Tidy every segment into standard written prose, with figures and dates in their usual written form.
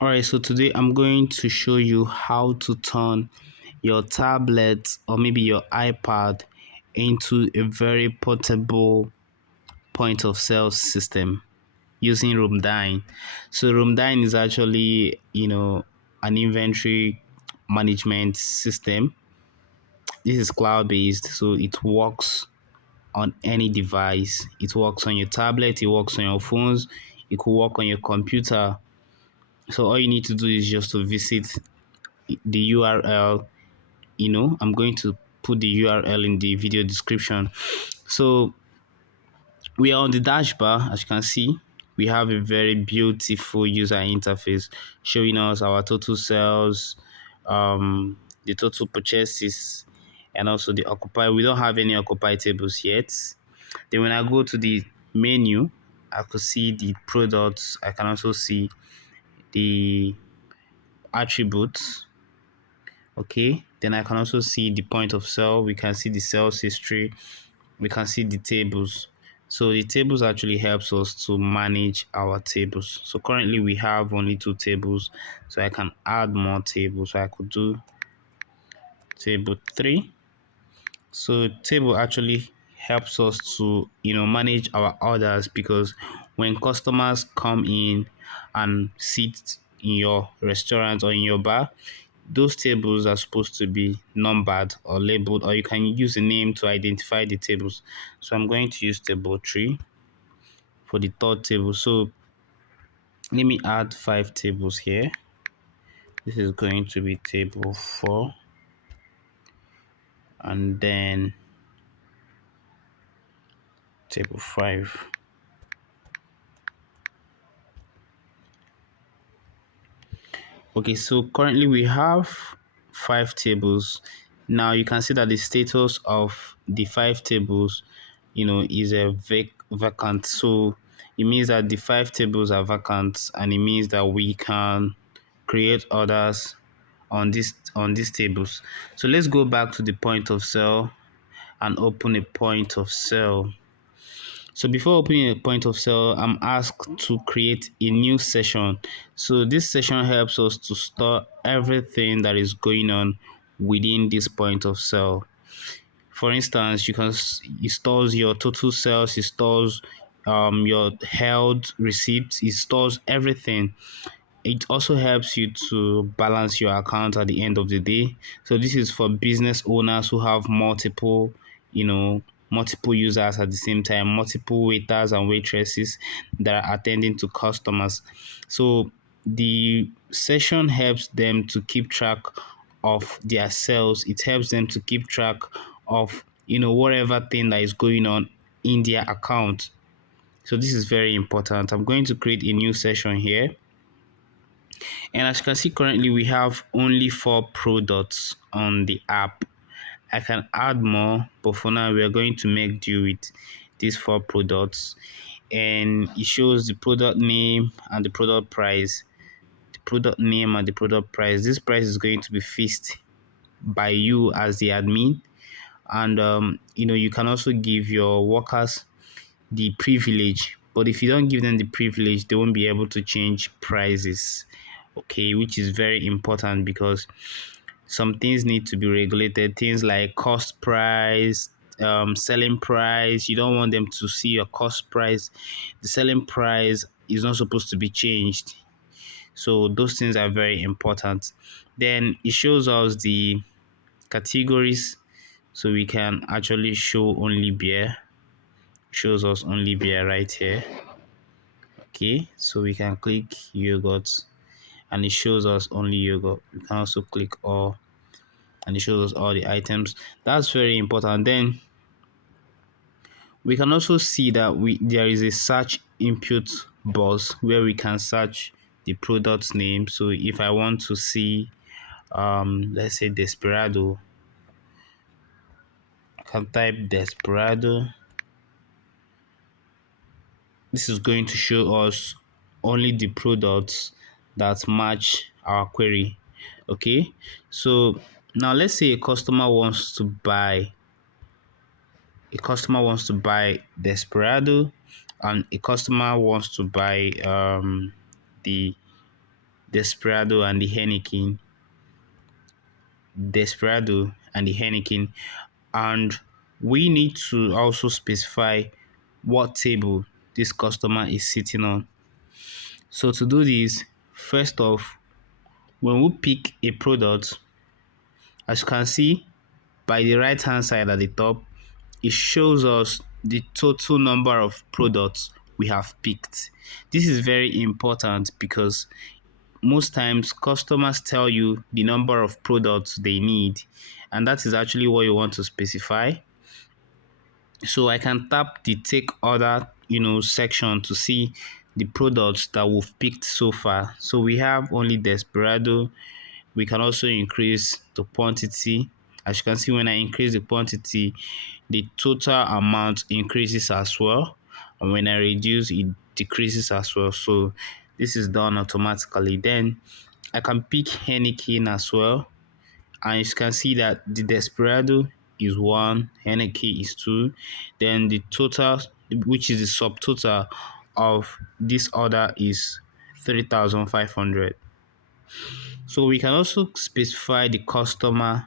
Alright, so today I'm going to show you how to turn your tablet or maybe your iPad into a very portable point of sale system using Roomdine. So Roomdine is actually, an inventory management system. This is cloud based, so it works on any device. It works on your tablet, it works on your phones, it could work on your computer. So all you need to do is just to visit the URL. I'm going to put the URL in the video description. So we are on the dashbar. As you can see, we have a very beautiful user interface showing us our total sales, the total purchases, and also the occupy. We don't have any occupy tables yet. Then when I go to the menu, I could see the products. I can also see the attributes. Okay, then I can also see the point of sale. We can see the sales history. We can see the tables. So the tables actually helps us to manage our tables. So currently we have only 2 tables, so I can add more tables. So I could do table 3. So table actually helps us to manage our orders, because when customers come in and sit in your restaurant or in your bar, those tables are supposed to be numbered or labeled, or you can use a name to identify the tables. So I'm going to use table 3 for the third table. So let me add 5 tables here. This is going to be table 4, and then table 5. Okay, so currently we have 5 tables. Now you can see that the status of the 5 tables, is a vacant. So it means that the 5 tables are vacant, and it means that we can create orders on these tables. So let's go back to the point of sale and open a point of sale. So before opening a point of sale, I'm asked to create a new session. So this session helps us to store everything that is going on within this point of sale. For instance, it stores your total sales, it stores your held receipts, it stores everything. It also helps you to balance your account at the end of the day. So this is for business owners who have you know, multiple users at the same time, multiple waiters and waitresses that are attending to customers. So the session helps them to keep track of their sales. It helps them to keep track of whatever thing that is going on in their account. So this is very important. I'm going to create a new session here. And as you can see, currently we have only 4 products on the app. I can add more, but for now we are going to make do with these 4 products. And it shows the product name and the product price. The product name and the product price. This price is going to be fixed by you as the admin. And you can also give your workers the privilege, but if you don't give them the privilege, they won't be able to change prices. Okay, which is very important, because some things need to be regulated. Things like cost price, selling price. You don't want them to see your cost price. The selling price is not supposed to be changed. So those things are very important. Then it shows us the categories, so we can actually show only beer. Shows us only beer right here. Okay, so we can click yogurt, and it shows us only yogurt. We can also click all, and it shows us all the items. That's very important. Then we can also see that there is a search input box where we can search the product name. So if I want to see let's say Desperado, I can type Desperado. This is going to show us only the products that match our query. Okay, so now let's say a customer wants to buy Desperado, and a customer wants to buy the Desperado and the Henneken, Desperado and the Henneken, and we need to also specify what table this customer is sitting on. So to do this, first off, when we pick a product, as you can see by the right hand side at the top, it shows us the total number of products we have picked. This is very important because most times customers tell you the number of products they need, and that is actually what you want to specify. So I can tap the take order, section to see the products that we've picked so far. So we have only Desperado. We can also increase the quantity. As you can see, when I increase the quantity, the total amount increases as well, and when I reduce, it decreases as well. So this is done automatically. Then I can pick Henneken as well, and you can see that the Desperado is 1, Henneken is 2, then the total, which is the subtotal of this order, is 3,500. So we can also specify the customer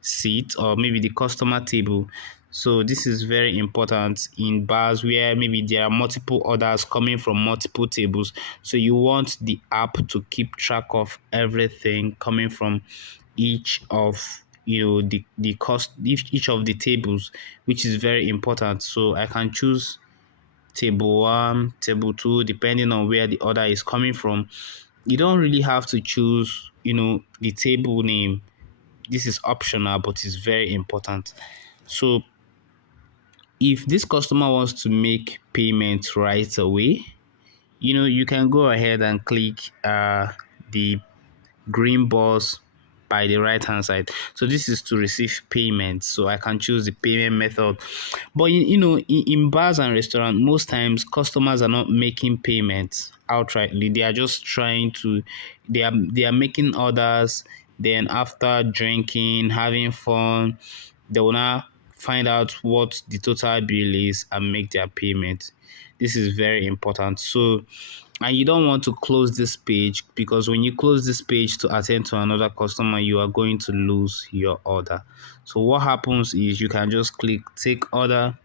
seat or maybe the customer table. So this is very important in bars where maybe there are multiple orders coming from multiple tables. So you want the app to keep track of everything coming from each of the cost, each of the tables, which is very important. So I can choose table 1, table 2, depending on where the order is coming from. You don't really have to choose the table name. This is optional, but it's very important. So if this customer wants to make payment right away, you can go ahead and click the green balls by the right hand side. So this is to receive payment, so I can choose the payment method. But in bars and restaurants, most times customers are not making payments outrightly. They are just trying to, they are making orders, then after drinking, having fun, they will now find out what the total bill is and make their payment. This is very important. So, and you don't want to close this page, because when you close this page to attend to another customer, you are going to lose your order. So what happens is you can just click take order,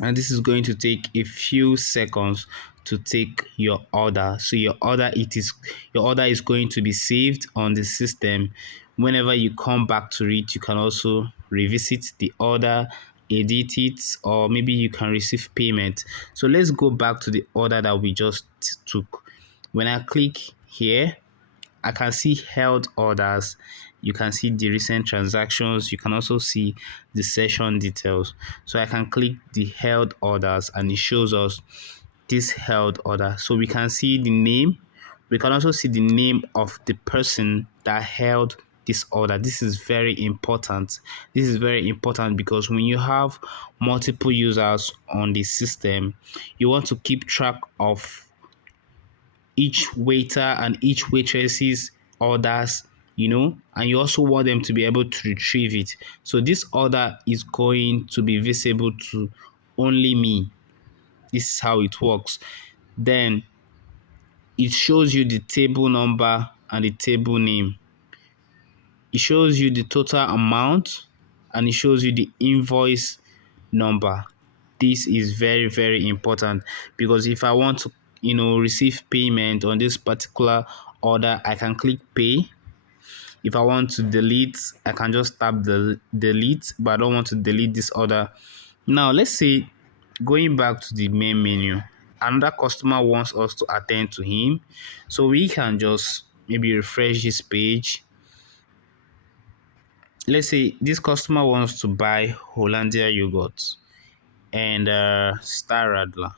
and this is going to take a few seconds to take your order. So your order is going to be saved on the system. Whenever you come back to it, you can also revisit the order, edit it, or maybe you can receive payment. So let's go back to the order that we just took. When I click here, I can see held orders. You can see the recent transactions. You can also see the session details. So I can click the held orders and it shows us this held order. So we can see the name. We can also see the name of the person that held this order. This is very important. This is very important because when you have multiple users on the system, you want to keep track of each waiter and each waitress's orders, and you also want them to be able to retrieve it. So this order is going to be visible to only me. This is how it works. Then it shows you the table number and the table name. It shows you the total amount and it shows you the invoice number. This is very, very important because if I want to, receive payment on this particular order, I can click pay. If I want to delete, I can just tap the delete, but I don't want to delete this order. Now, let's say going back to the main menu, another customer wants us to attend to him. So we can just maybe refresh this page. Let's say this customer wants to buy Hollandia yogurt and Star Radler.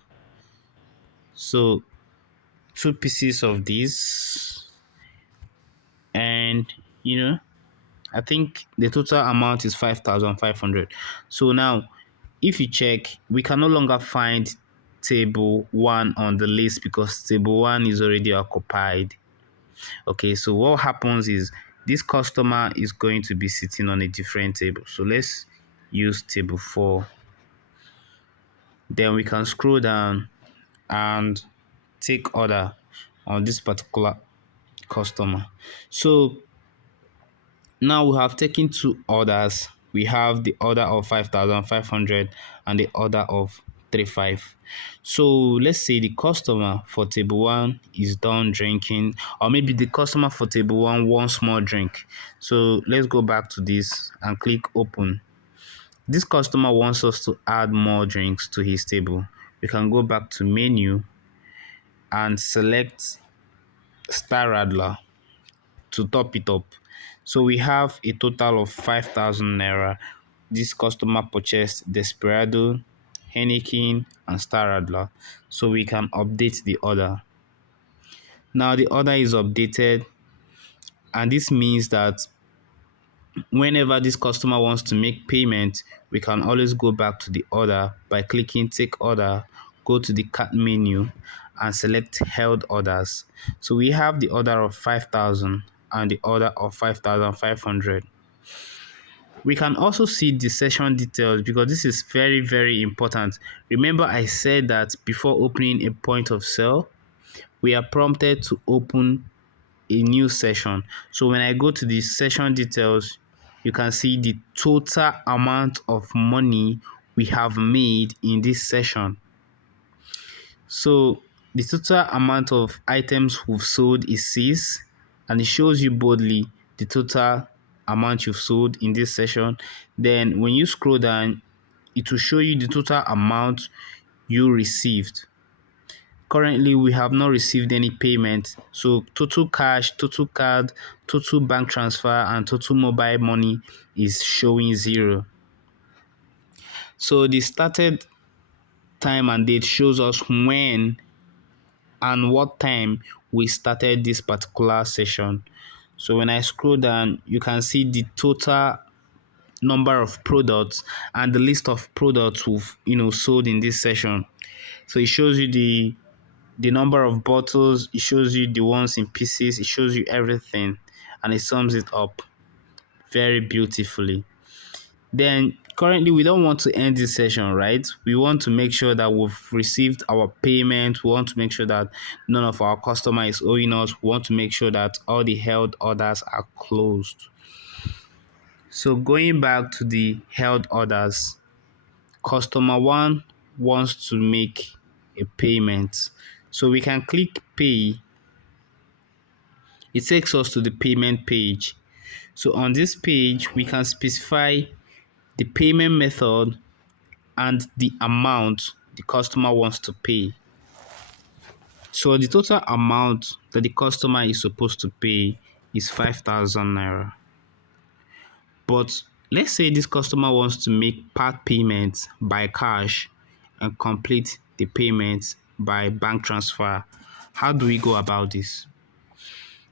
So 2 pieces of this, and I think the total amount is 5,500. So now if you check, we can no longer find table 1 on the list because table 1 is already occupied. Okay, so what happens is this customer is going to be sitting on a different table. So let's use table 4. Then we can scroll down and take order on this particular customer. So now we have taken two orders. We have the order of 5,500 and the order of 35. So let's say the customer for table 1 is done drinking, or maybe the customer for table 1 wants more drink. So let's go back to this and click open. This customer wants us to add more drinks to his table. We can go back to menu and select Star Radler to top it up. So we have a total of 5,000 naira. This customer purchased Desperado, Heineken, and Star Radler. So we can update the order. Now the order is updated, and this means that whenever this customer wants to make payment, we can always go back to the order by clicking take order, go to the cart menu and select held orders. So we have the order of 5,000 and the order of 5,500. We can also see the session details because this is very, very important. Remember I said that before opening a point of sale, we are prompted to open a new session. So when I go to the session details, you can see the total amount of money we have made in this session. So the total amount of items we've sold is 6, and it shows you boldly the total amount you've sold in this session. Then when you scroll down, it will show you the total amount you received. Currently, we have not received any payment. So total cash, total card, total bank transfer, and total mobile money is showing 0. So the started time and date shows us when and what time we started this particular session. So when I scroll down, you can see the total number of products and the list of products we've sold in this session. So it shows you the number of bottles, it shows you the ones in pieces, it shows you everything, and it sums it up very beautifully. Then currently we don't want to end this session, right? We want to make sure that we've received our payment. We want to make sure that none of our customer is owing us. We want to make sure that all the held orders are closed. So going back to the held orders, customer 1 wants to make a payment. So we can click pay. It takes us to the payment page. So on this page, we can specify the payment method and the amount the customer wants to pay. So the total amount that the customer is supposed to pay is 5,000 naira. But let's say this customer wants to make part payments by cash and complete the payments by bank transfer. How do we go about this?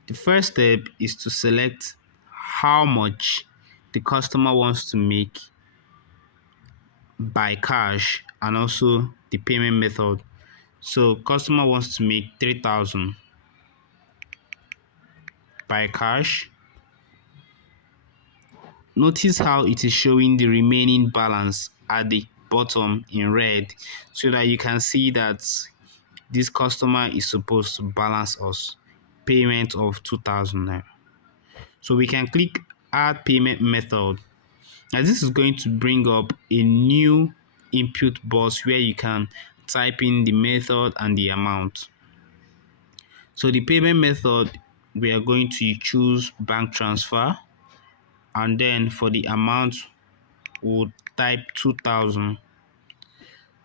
The first step is to select how much the customer wants to make by cash and also the payment method. So customer wants to make 3,000 by cash. Notice how it is showing the remaining balance at the bottom in red so that you can see that this customer is supposed to balance us payment of 2,000 naira. So we can click add payment method. Now this is going to bring up a new input box where you can type in the method and the amount. So the payment method, we are going to choose bank transfer, and then for the amount we'll type 2,000.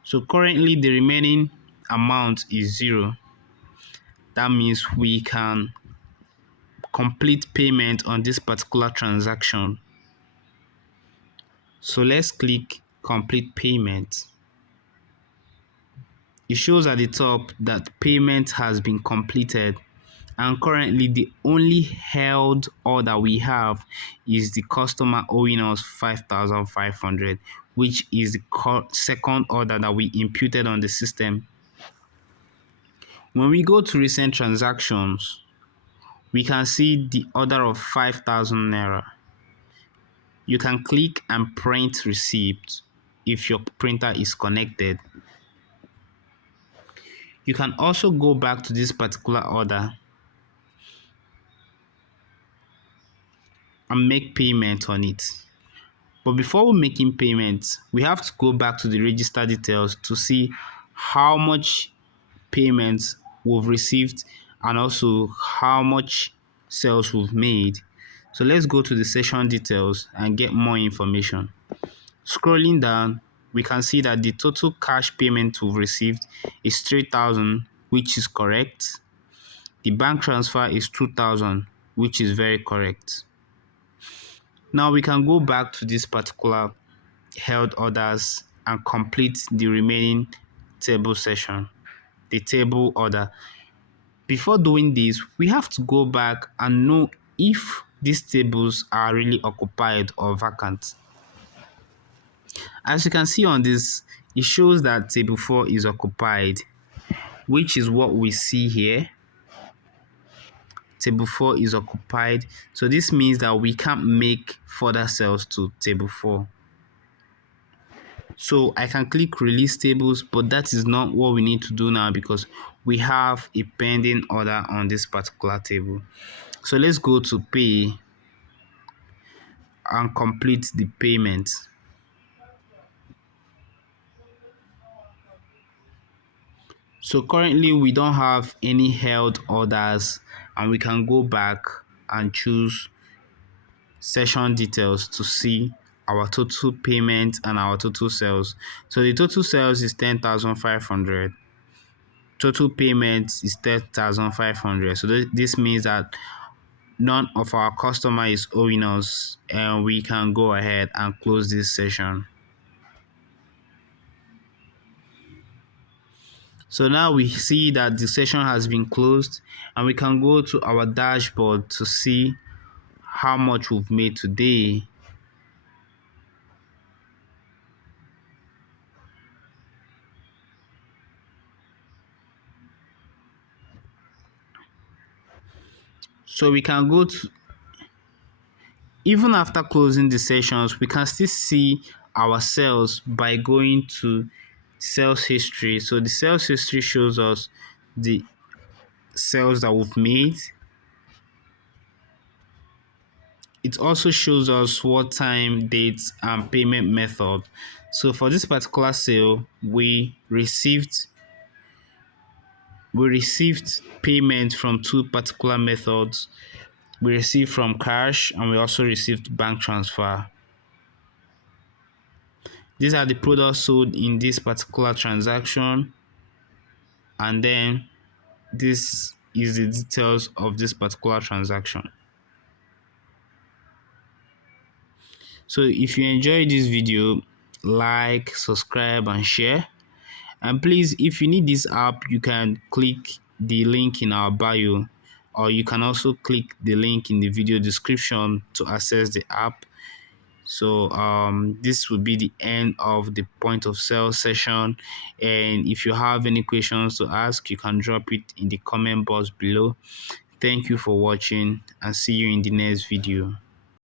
So currently the remaining amount is 0. That means we can complete payment on this particular transaction. So let's click complete payment. It shows at the top that payment has been completed, and currently the only held order we have is the customer owing us 5,500, which is the second order that we imputed on the system. When we go to recent transactions, we can see the order of 5,000 naira. You can click and print receipt if your printer is connected. You can also go back to this particular order and make payment on it. But before we making payments, we have to go back to the register details to see how much payments we've received and also how much sales we've made. So let's go to the session details and get more information. Scrolling down, we can see that the total cash payment we've received is 3,000, which is correct. The bank transfer is 2,000, which is very correct. Now we can go back to this particular held orders and complete the remaining table session, the table order. Before doing this, we have to go back and know if these tables are really occupied or vacant. As you can see on this, it shows that table 4 is occupied, which is what we see here. Table 4 is occupied, so this means that we can't make further sales to table 4. So I can click release tables, but that is not what we need to do now because we have a pending order on this particular table. So let's go to pay and complete the payment. So currently we don't have any held orders, and we can go back and choose session details to see our total payment and our total sales. So the total sales is 10,500. Total payment is 10,500. So this means that none of our customer is owing us, and we can go ahead and close this session. So now we see that the session has been closed, and we can go to our dashboard to see how much we've made today. So we can go to, even after closing the sessions, we can still see our sales by going to sales history. So the sales history shows us the sales that we've made. It also shows us what time, dates, and payment method. So for this particular sale, we received payment from two particular methods. We received from cash, and we also received bank transfer. These are the products sold in this particular transaction, and then this is the details of this particular transaction. So if you enjoyed this video, like, subscribe, and share. And please, if you need this app, you can click the link in our bio, or you can also click the link in the video description to access the app. So this will be the end of the point of sale session, and if you have any questions to ask, you can drop it in the comment box below. Thank you for watching, and see you in the next video.